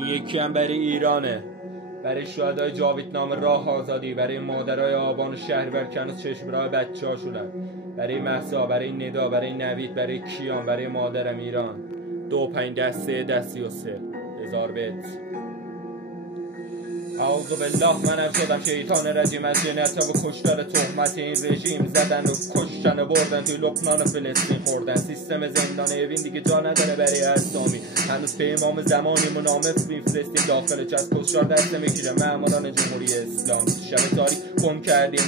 این یکی هم برای ایرانه، برای شهدای جاویدنامه راه آزادی، برای مادرای آبان و شهریور که هنوز چشم راه بچه ها شدن، برای مهسا، برای ندا، برای نوید، برای کیان، برای مادرم ایران. 2533 هزار بیت. اعوذ بالله، منم شدم شیطان رجیم، از جنت و کشتار تهمت این رژیم، زدن و کشتن و بردن توی لبنان و فلسطین خوردن. سیستم زندان اوین دیگه جا نداره برای اسامی، هنوز به امام زمانیم و نامه میفرستیم داخلش، از کشتار دست میکشم مأموران جمهوری اسلامی. شب تاریک گم کردیم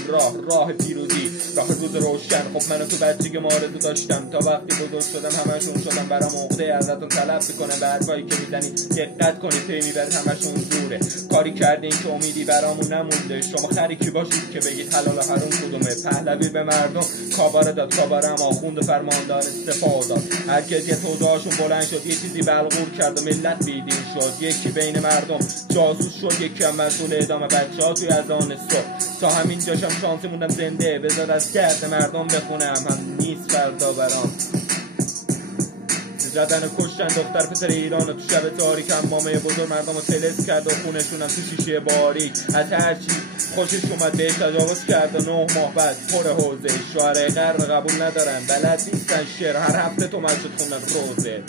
راه پیروزی، راه روز روشن. خب منو تو بچگی آرزو داشتم، تا وقتی بزرگ شدم همشون شدم برام عقده، ازتون طلب میکنم به حرفایی که میزنی دقت کنید، پی میبرید همشون زوره. کاری کردین که امیدی برامون نمونده، شما خریکی باشید که بگید حلال و حرام کدومه. پهلوی به مردم کاباره داد، کاباره هم آخوند و فرماندار استفاده داد. هر کسی که توضیحشون بلند شد یه چیزی بلغور کرد و ملت بیدین شد. یکی بین مردم جاسوس شد، یکی هم مسئول اعدام بچه ها توی اذان صبح. تا همین جاشم شانسی موندم زنده، بذار از درد مردم بخونم، هم نیست فردا برام. زدن و کشتن دختر پسر ایران و تو شب تاریک، هم مامه بزرگ مردم رو تلس کرد و خونشون هم تو شیشه باریک. از هرچی خوشش اومد بهش تجاوز کرد و 9 ماه بعد پر حوزه. شعرهای غرب قبول ندارن، بلد نیستن شعر، هر هفته تو مسجد خوندن روزه.